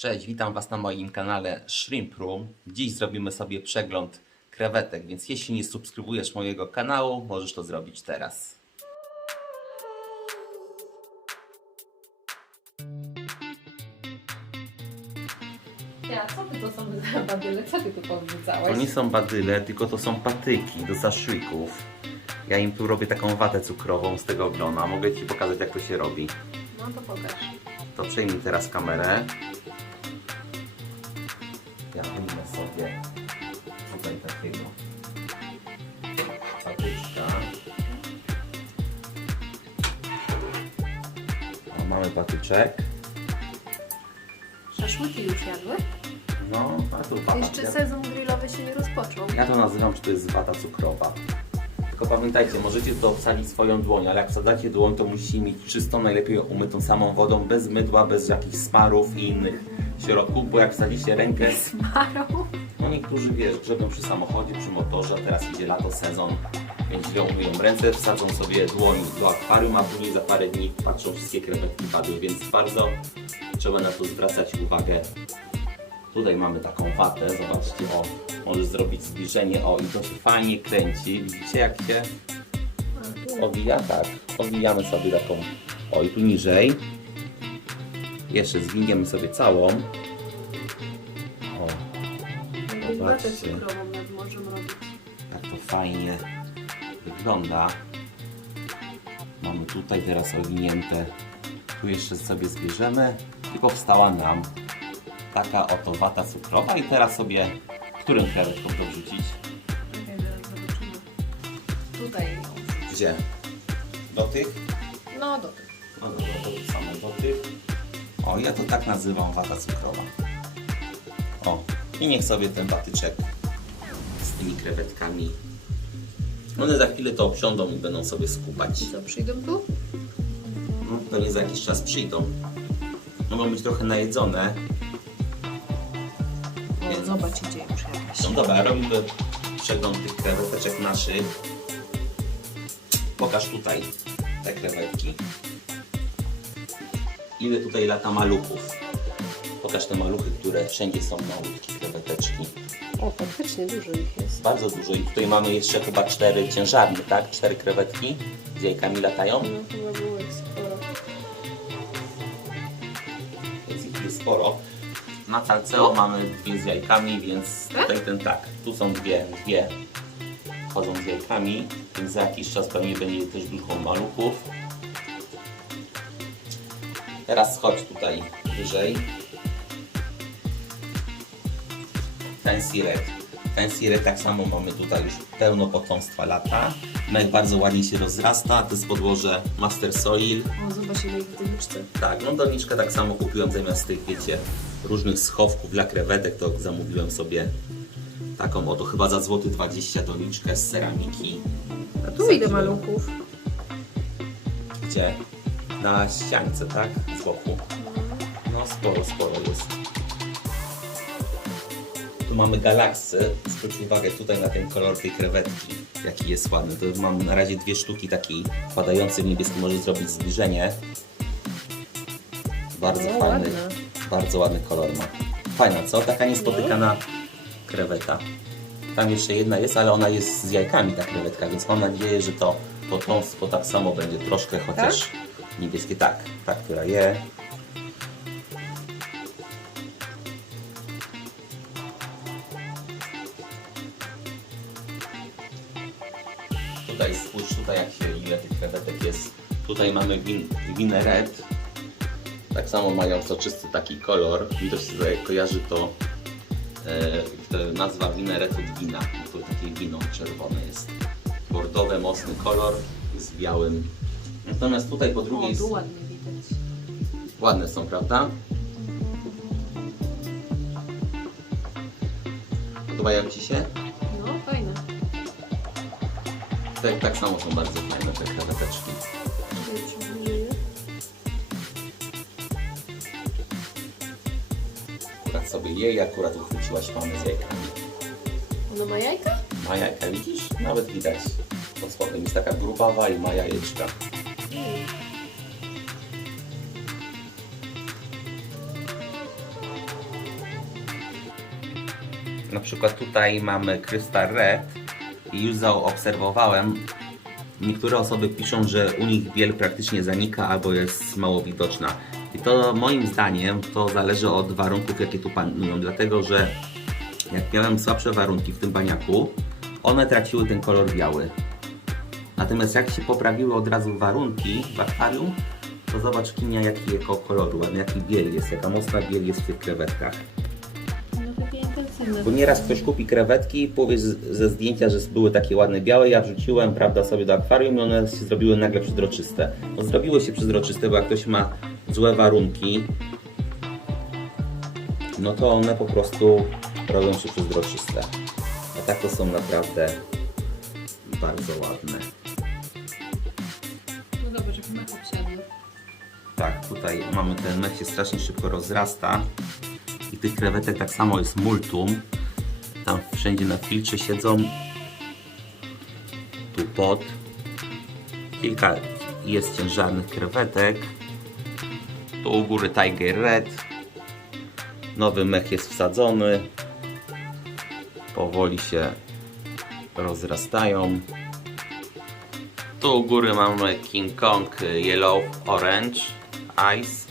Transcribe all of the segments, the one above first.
Cześć, witam Was na moim kanale Shrimp Room. Dziś zrobimy sobie przegląd krewetek, więc jeśli nie subskrybujesz mojego kanału, możesz to zrobić teraz. Ja, co ty to są za badyle? Co ty tu To powrzucałeś? nie są badyle, tylko to są patyki do zaszłyków. Ja im tu robię taką watę cukrową z tego grona. Mogę Ci pokazać jak to się robi. No to pokaż. To przejmij teraz kamerę. Ja wyjmę sobie tutaj takiego patyczka. O, mamy patyczek. Szaszłyki już jadły? No, a tu wata. Jeszcze sezon grillowy się nie rozpoczął. Ja to nazywam, że to jest wata cukrowa. Tylko pamiętajcie, możecie to obsadzić swoją dłoń, ale jak wsadzacie dłoń, to musicie mieć czystą, najlepiej umytą samą wodą, bez mydła, bez jakichś smarów i innych środków, bo jak wsadzicie rękę, Smarą? no niektórzy wiesz, grzebią przy samochodzie, przy motorze, teraz idzie lato, sezon, więc źle umyją ręce, wsadzą sobie dłoń do akwarium, a później za parę dni patrzą, wszystkie krewetki padły, więc bardzo trzeba na to zwracać uwagę. Tutaj mamy taką watę, zobaczcie, o, możesz zrobić zbliżenie, o i to się fajnie kręci, widzicie jak się owija? Tak, owijamy sobie taką, o i tu niżej, jeszcze zwiniemy sobie całą, o, Zobaczcie. cukrową nad morzem robić. jak to fajnie wygląda. Mamy tutaj teraz owinięte, tu jeszcze sobie zbierzemy i powstała nam taka oto wata cukrowa i teraz sobie, którym krewetką to wrzucić? Czekaj, zaraz zobaczymy. Tutaj ją. Gdzie? Do tych? No do tych. No dobra, to samo do tych. O, ja to tak nazywam wata cukrowa. O, i niech sobie ten patyczek z tymi krewetkami. One za chwilę to obsiądą i będą sobie skupać. Co, przyjdą tu? No, pewnie za jakiś czas przyjdą. Mogą być trochę najedzone. O, zobacz, idzie już jakaś. No dobra, robimy przegląd tych kreweteczek naszych. Pokaż tutaj te krewetki. Ile tutaj lata maluchów. Pokaż te maluchy, które wszędzie są malutkie kreweteczki. O, faktycznie dużo ich jest. Bardzo dużo. I tutaj mamy jeszcze chyba cztery ciężarnie, tak? Cztery krewetki z jajkami latają. No chyba było ich sporo. Więc ich jest sporo. Na calceo mamy dwie z jajkami, więc Tak? tutaj ten tak. Tu są dwie, dwie chodzą z jajkami, więc za jakiś czas pewnie będzie też dużo maluchów. Teraz chodź tutaj wyżej. Fancy Red. Fancy Red tak samo mamy tutaj już pełno potomstwa lata. No jak bardzo ładnie się rozrasta, to jest podłoże Master Soil. O, zobacz ile w doniczce. Tak, no doniczkę tak samo kupiłem zamiast tych, wiecie, różnych schowków dla krewetek, to zamówiłem sobie taką oto chyba za złoty 20 doniczkę z ceramiki. A tu ile maluchów? Gdzie? Na ściance, tak? Z boku. No sporo, sporo jest. Tu mamy galaksy. Zwróć uwagę tutaj na ten kolor tej krewetki. Jaki jest ładny. To mam na razie dwie sztuki takiej wpadającej w niebieski. Może zrobić zbliżenie. Bardzo O, fajny. ładna. Bardzo ładny kolor ma. Fajna, co? Taka niespotykana kreweta. Tam jeszcze jedna jest, ale ona jest z jajkami ta krewetka, więc mam nadzieję, że to potomstwo tak samo będzie troszkę chociaż niebieskie. Tak, ta, która je. Tutaj spójrz, tutaj jak się, ile tych krewetek jest. Tutaj mamy win, winę red. Tak samo mają soczysty taki kolor. Mi to się kojarzy to e, nazwa wineretu od wina. To takie wino czerwone jest. Bordowe, mocny kolor z białym. Natomiast tutaj po drugiej O, tu ładnie widać. ładne są, prawda? Podobają Ci się? No, fajne. Tak, tak samo są bardzo fajne te kreweteczki. Akurat sobie jej, akurat uchwyciłaś mamy z jajkami. Ona ma jajka? Ma jajka, widzisz? Nawet widać. Pod spodem jest taka grubawa i ma jajeczka. Na przykład tutaj mamy Crystal Red i już zaobserwowałem, niektóre osoby piszą, że u nich biel praktycznie zanika albo jest mało widoczna. I to moim zdaniem to zależy od warunków, jakie tu panują, dlatego że jak miałem słabsze warunki w tym baniaku, one traciły ten kolor biały. Natomiast jak się poprawiły od razu warunki w akwarium, to zobacz kinia jakiego koloru, ładny, jaki biel jest, jaka mocna biel jest w tych krewetkach. Bo nieraz ktoś kupi krewetki, powie z, ze zdjęcia, że były takie ładne białe, ja wrzuciłem, prawda, sobie do akwarium i one się zrobiły nagle przezroczyste. No zrobiły się przezroczyste, bo jak ktoś ma złe warunki, no to one po prostu robią się przezroczyste. A tak to są naprawdę bardzo ładne. No zobacz, jak mech obsiadły. Tak, tutaj mamy ten mech się strasznie szybko rozrasta i tych krewetek tak samo jest multum. Tam wszędzie na filtrze siedzą. Tu pod. Kilka jest ciężarnych krewetek. Tu u góry Tiger Red. Nowy mech jest wsadzony. Powoli się rozrastają. Tu u góry mamy King Kong Yellow Orange Ice.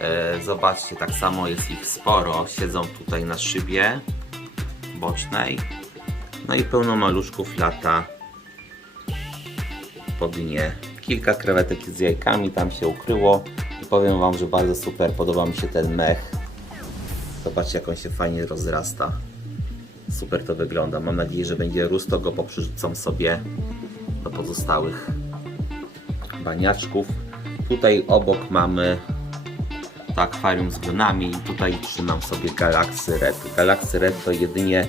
E, Zobaczcie, tak samo jest ich sporo. Siedzą tutaj na szybie bocznej. No i pełno maluszków lata po dnie. Kilka krewetek z jajkami tam się ukryło. I powiem Wam, że bardzo super podoba mi się ten mech. Zobaczcie, jak on się fajnie rozrasta. Super to wygląda. Mam nadzieję, że będzie rósł, go poprzyrzucam sobie do pozostałych baniaczków. Tutaj obok mamy to akwarium z glonami i tutaj trzymam sobie Galaxy Red. Galaxy Red to jedynie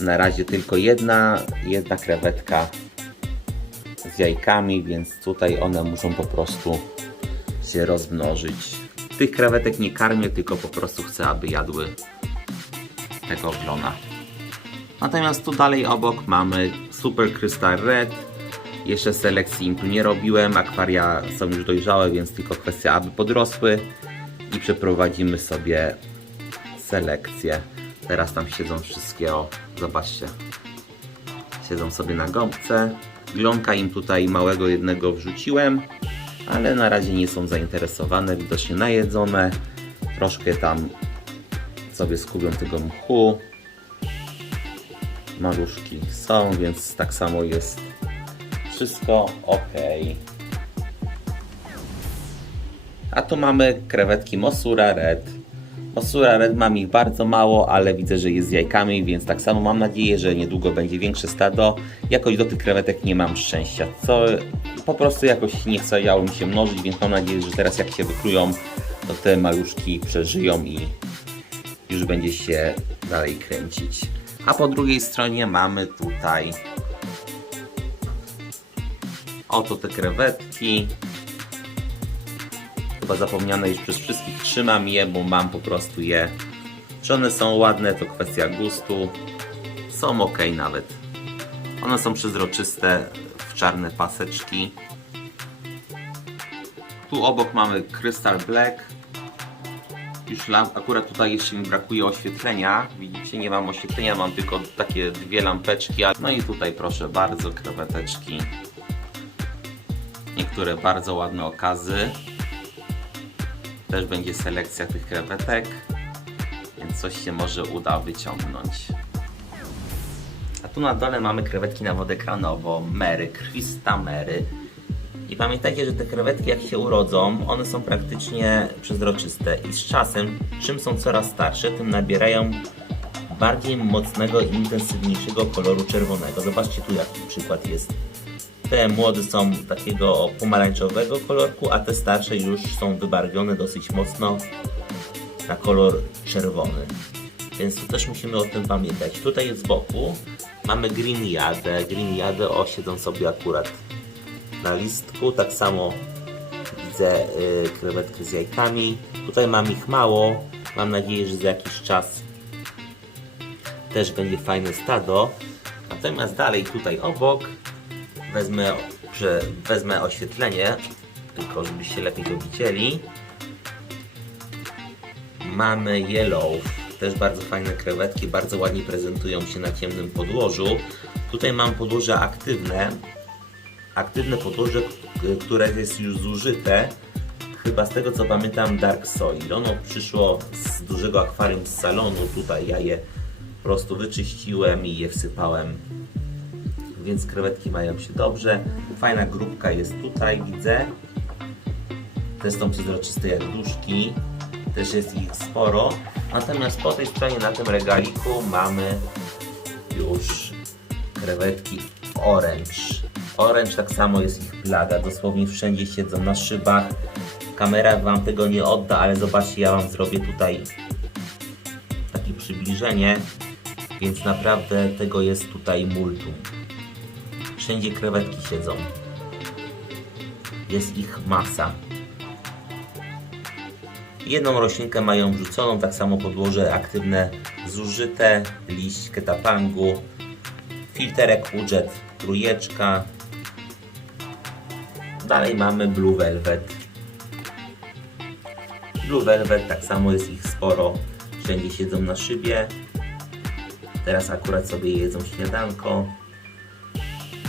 na razie tylko jedna, jedna krewetka z jajkami, więc tutaj one muszą po prostu się rozmnożyć. Tych krewetek nie karmię, tylko po prostu chcę, aby jadły tego glona. Natomiast tu dalej obok mamy Super Crystal Red. Jeszcze selekcji im nie robiłem. Akwaria są już dojrzałe, więc tylko kwestia, aby podrosły. I przeprowadzimy sobie selekcję. Teraz tam siedzą wszystkie, o, zobaczcie. Siedzą sobie na gąbce. Glonka im tutaj małego jednego wrzuciłem, ale na razie nie są zainteresowane, widocznie najedzone. Troszkę tam sobie skubią tego mchu maluszki są, więc tak samo jest wszystko ok. A tu mamy krewetki Mosura Red. Mosura Red mam ich bardzo mało, ale widzę, że jest z jajkami, więc tak samo mam nadzieję, że niedługo będzie większe stado. Jakoś do tych krewetek nie mam szczęścia, co po prostu jakoś nie chciało mi się mnożyć, więc mam nadzieję, że teraz jak się wyklują, to te maluszki przeżyją i już będzie się dalej kręcić. A po drugiej stronie mamy tutaj oto te krewetki. Chyba zapomniane już przez wszystkich trzymam je, bo mam po prostu je. Czy one są ładne, to kwestia gustu. Są ok nawet. One są przezroczyste w czarne paseczki. Tu obok mamy Crystal Black. Już akurat tutaj jeszcze mi brakuje oświetlenia. Widzicie, nie mam oświetlenia, mam tylko takie dwie lampeczki. No i tutaj proszę bardzo, kreweteczki. Niektóre bardzo ładne okazy. Też będzie selekcja tych krewetek, więc coś się może uda wyciągnąć. A tu na dole mamy krewetki na wodę kranową, Mary, krwista Mary. I pamiętajcie, że te krewetki jak się urodzą, one są praktycznie przezroczyste i z czasem, czym są coraz starsze, tym nabierają bardziej mocnego, intensywniejszego koloru czerwonego. Zobaczcie tu jaki przykład jest. Te młode są takiego pomarańczowego kolorku, a te starsze już są wybarwione dosyć mocno na kolor czerwony. Więc tu też musimy o tym pamiętać. Tutaj z boku mamy Green Jadę. Green Jadę o siedzą sobie akurat na listku. Tak samo widzę y, krewetki z jajkami. Tutaj mam ich mało. Mam nadzieję, że za jakiś czas też będzie fajne stado. Natomiast dalej tutaj obok wezmę, że wezmę oświetlenie, tylko żebyście lepiej to widzieli. Mamy yellow Też bardzo fajne krewetki, bardzo ładnie prezentują się na ciemnym podłożu. Tutaj mam podłoże aktywne. Aktywne podłoże, które jest już zużyte. Chyba z tego co pamiętam Dark Soil. Ono przyszło z dużego akwarium z salonu. Tutaj ja je po prostu wyczyściłem i je wsypałem. Więc krewetki mają się dobrze. Fajna grupka jest tutaj, widzę. Te są przezroczyste jak duszki. Też jest ich sporo. Natomiast po tej stronie na tym regaliku mamy już krewetki orange. Orange tak samo jest ich plaga. Dosłownie wszędzie siedzą na szybach. Kamera wam tego nie odda, ale zobaczcie, ja wam zrobię tutaj takie przybliżenie. Więc naprawdę tego jest tutaj multum. Wszędzie krewetki siedzą. Jest ich masa. Jedną roślinkę mają wrzuconą, tak samo podłoże aktywne zużyte, liść ketapangu, filterek udżet, trójeczka. Dalej mamy Blue Velvet. Blue Velvet, tak samo jest ich sporo, wszędzie siedzą na szybie. Teraz akurat sobie jedzą śniadanko.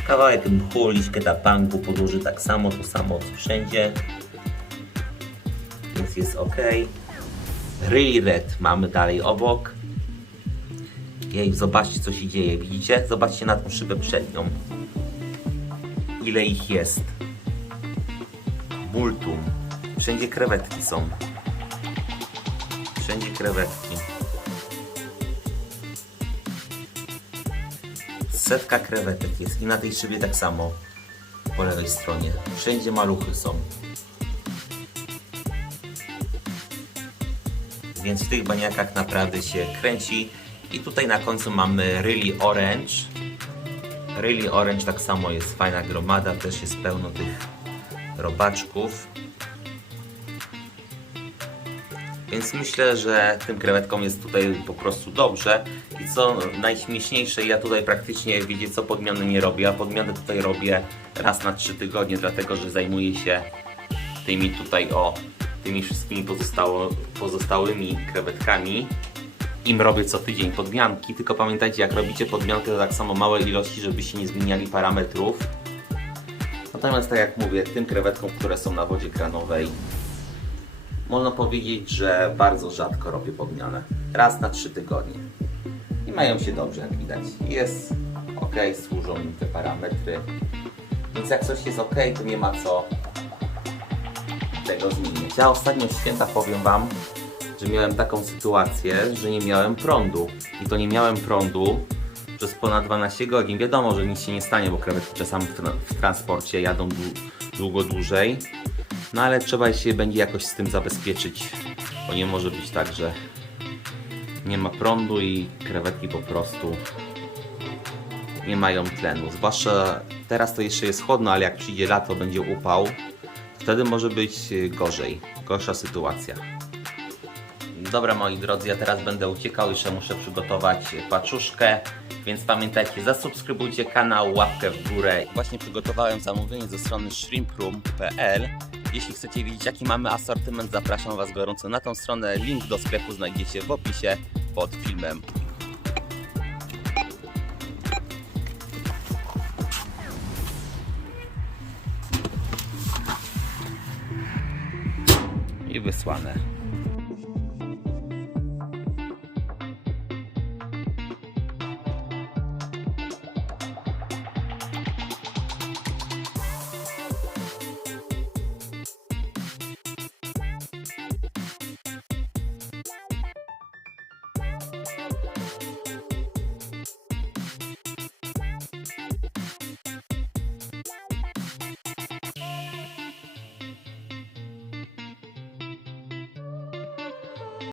Kawałek mchu, liść ketapangu, podłoży tak samo, to samo co wszędzie więc jest ok. Really Red mamy dalej obok. Jej, zobaczcie co się dzieje, widzicie? Zobaczcie na tą szybę przednią. Ile ich jest. Multum. Wszędzie krewetki są. Wszędzie krewetki. Setka krewetek jest i na tej szybie tak samo. Po lewej stronie. Wszędzie maluchy są. więc w tych baniakach naprawdę się kręci. I tutaj na końcu mamy Really Orange. Really Orange tak samo jest fajna gromada, też jest pełno tych robaczków. Więc myślę, że tym krewetkom jest tutaj po prostu dobrze. I co najśmieszniejsze, ja tutaj praktycznie wiecie co podmiany nie robię. Ja podmiany tutaj robię raz na 3 tygodnie, dlatego że zajmuję się tymi tutaj o tymi wszystkimi pozostałymi krewetkami. Im robię co tydzień podmianki, tylko pamiętajcie, jak robicie podmiankę, to tak samo małe ilości, żebyście nie zmieniali parametrów. Natomiast tak jak mówię, tym krewetkom, które są na wodzie kranowej, można powiedzieć, że bardzo rzadko robię podmianę. Raz na trzy tygodnie. I mają się dobrze, jak widać. Jest ok, służą im te parametry. Więc jak coś jest ok, to nie ma co tego zmienić. Ja ostatnio święta powiem Wam, że miałem taką sytuację, że nie miałem prądu. I to nie miałem prądu przez ponad 12 godzin. Wiadomo, że nic się nie stanie, bo krewetki czasami w, tra- w transporcie jadą dłu- długo dłużej. No ale trzeba się będzie jakoś z tym zabezpieczyć, bo nie może być tak, że nie ma prądu i krewetki po prostu nie mają tlenu. Zwłaszcza teraz to jeszcze jest chłodno, ale jak przyjdzie lato, będzie upał, wtedy może być y, gorzej, gorsza sytuacja. Dobra moi drodzy, ja teraz będę uciekał, jeszcze muszę przygotować paczuszkę, więc pamiętajcie, zasubskrybujcie kanał, łapkę w górę. Właśnie przygotowałem zamówienie ze strony shrimproom.pl. Jeśli chcecie wiedzieć jaki mamy asortyment, zapraszam Was gorąco na tą stronę. Link do sklepu znajdziecie w opisie pod filmem. I wysłane.